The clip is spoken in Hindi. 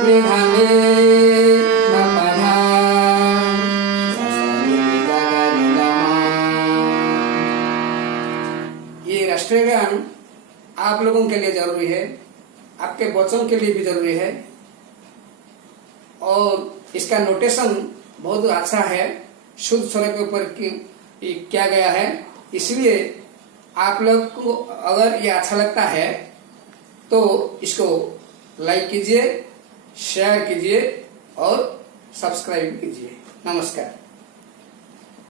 ये राष्ट्रीय गान आप लोगों के लिए जरूरी है, आपके बच्चों के लिए भी जरूरी है और इसका नोटेशन बहुत अच्छा है, शुद्ध स्वर के ऊपर किया गया है। इसलिए आप लोग को अगर ये अच्छा लगता है तो इसको लाइक कीजिए, शेयर कीजिए और सब्सक्राइब कीजिए। नमस्कार।